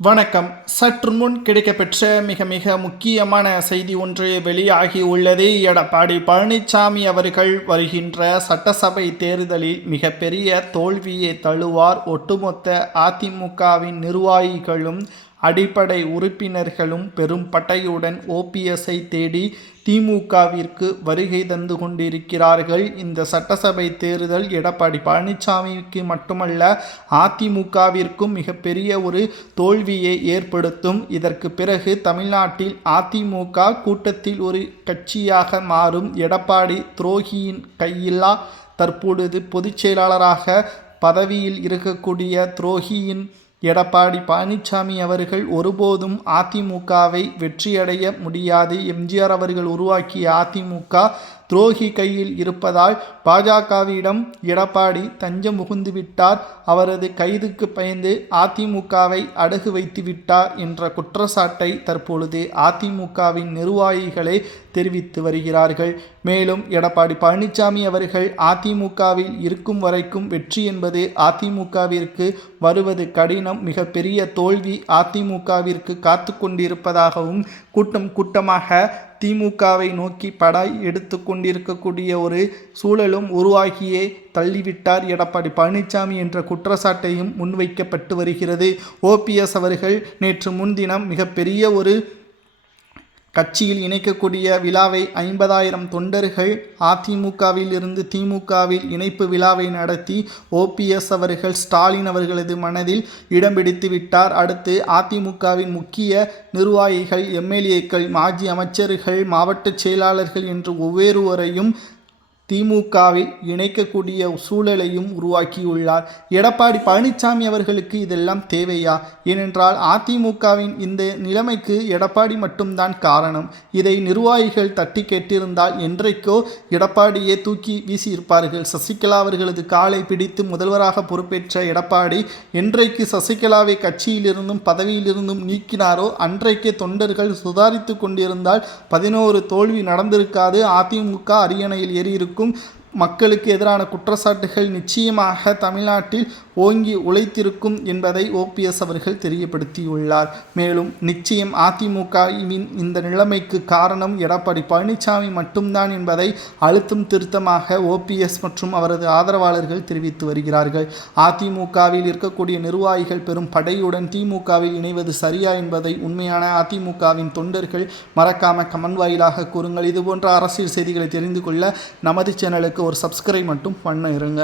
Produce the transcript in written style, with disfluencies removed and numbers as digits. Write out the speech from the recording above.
வணக்கம். சற்று முன் கிடைக்கப்பெற்ற மிக முக்கியமான செய்தி ஒன்று வெளியாகி உள்ளது. எடப்பாடி பழனிசாமி அவர்கள் வருகின்ற சட்டசபை தேர்தலில் மிகப்பெரிய தோல்வியை தழுவார். ஒட்டுமொத்த அதிமுகவின் நிர்வாகிகளும் அடிப்படை உறுப்பினர்களும் பெரும் பட்டையுடன் ஓபிஎஸ்ஐ தேடி திமுகவிற்கு வருகை தந்து கொண்டிருக்கிறார்கள். இந்த சட்டசபை தேர்தல் எடப்பாடி பழனிசாமிக்கு மட்டுமல்ல, அதிமுகவிற்கும் மிகப்பெரிய ஒரு தோல்வியை ஏற்படுத்தும். இதற்கு பிறகு தமிழ்நாட்டில் அதிமுக கூட்டத்தில் ஒரு கட்சியாக மாறும். எடப்பாடி துரோகியின் கையில்லா தற்பொழுது பொதுச் செயலாளராக பதவியில் இருக்கக்கூடிய துரோகியின் எடப்பாடி பழனிசாமி அவர்கள் ஒருபோதும் அதிமுகவை வெற்றியடைய முடியாது. எம்ஜிஆர் அவர்கள் உருவாக்கிய அதிமுக துரோகி கையில் இருப்பதால் பாஜகவிடம் எடப்பாடி தஞ்சம் புகுந்து விட்டார். அவரது கைதுக்கு பயந்து அதிமுகவை அடகு வைத்து விட்டார் என்ற குற்றச்சாட்டை தற்பொழுது அதிமுகவின் நிர்வாகிகளே தெரிவித்து வருகிறார்கள். மேலும் எடப்பாடி பழனிசாமி அவர்கள் அதிமுகவில் இருக்கும் வரைக்கும் வெற்றி என்பது அதிமுகவிற்கு வருவது கடினம். மிகப்பெரிய தோல்வி அதிமுகவிற்கு காத்து கொண்டிருப்பதாகவும் கூட்டமாக திமுகவை நோக்கி படை எடுத்து கொண்டிருக்கக்கூடிய ஒரு சூழலும் உருவாகியே தள்ளிவிட்டார் எடப்பாடி பழனிசாமி என்ற குற்றச்சாட்டையும் முன்வைக்கப்பட்டு வருகிறது. ஓபிஎஸ் அவர்கள் நேற்று முன்தினம் மிகப்பெரிய ஒரு கட்சியில் இணைக்கக்கூடிய விழாவை 50,000 தொண்டர்கள் அதிமுகவில் இருந்து திமுகவில் இணைப்பு விழாவை நடத்தி ஓபிஎஸ் அவர்கள் ஸ்டாலின் அவர்களது மனதில் இடம் பிடித்து விட்டார். அடுத்து அதிமுகவின் முக்கிய நிர்வாகிகள், எம்எல்ஏக்கள், மாஜி அமைச்சர்கள், மாவட்ட செயலாளர்கள் என்று ஒவ்வொருவரையும் திமுகவில் இணைக்கக்கூடிய சூழலையும் உருவாக்கியுள்ளார். எடப்பாடி பழனிசாமி அவர்களுக்கு இதெல்லாம் தேவையா? ஏனென்றால் அதிமுகவின் இந்த நிலைமைக்கு எடப்பாடி மட்டும்தான் காரணம். இதை நிர்வாகிகள் தட்டி கேட்டிருந்தால் என்றைக்கோ எடப்பாடியே தூக்கி வீசியிருப்பார்கள். சசிகலா அவர்களது காலை பிடித்து முதல்வராக பொறுப்பேற்ற எடப்பாடி என்றைக்கு சசிகலாவை கட்சியிலிருந்தும் பதவியிலிருந்தும் நீக்கினாரோ அன்றைக்கே தொண்டர்கள் சுதாரித்து கொண்டிருந்தால் 11 தோல்வி நடந்திருக்காது. அதிமுக அரியணையில் ஏறியிருக்கும். மக்களுக்கு எதிரான குற்றச்சாட்டுகள் நிச்சயமாக தமிழ்நாட்டில் ஓங்கி உழைத்திருக்கும் என்பதை ஓபிஎஸ் அவர்கள் தெரியப்படுத்தியுள்ளார். மேலும் நிச்சயம் அதிமுகவின் இந்த நிலைமைக்கு காரணம் எடப்பாடி பழனிசாமி மட்டும்தான் என்பதை அழுத்தம் திருத்தமாக ஓபிஎஸ் மற்றும் அவரது ஆதரவாளர்கள் தெரிவித்து வருகிறார்கள். அதிமுகவில் இருக்கக்கூடிய நிர்வாகிகள் பெரும் படையுடன் திமுகவில் இணைவது சரியா என்பதை உண்மையான அதிமுகவின் தொண்டர்கள் மறக்காம கமெண்ட் வாயிலாக கூறுங்கள். இதுபோன்ற அரசியல் செய்திகளை தெரிந்து கொள்ள நமது சேனலுக்கு ஒரு சப்ஸ்கிரைப் மட்டும் பண்ண இருங்க.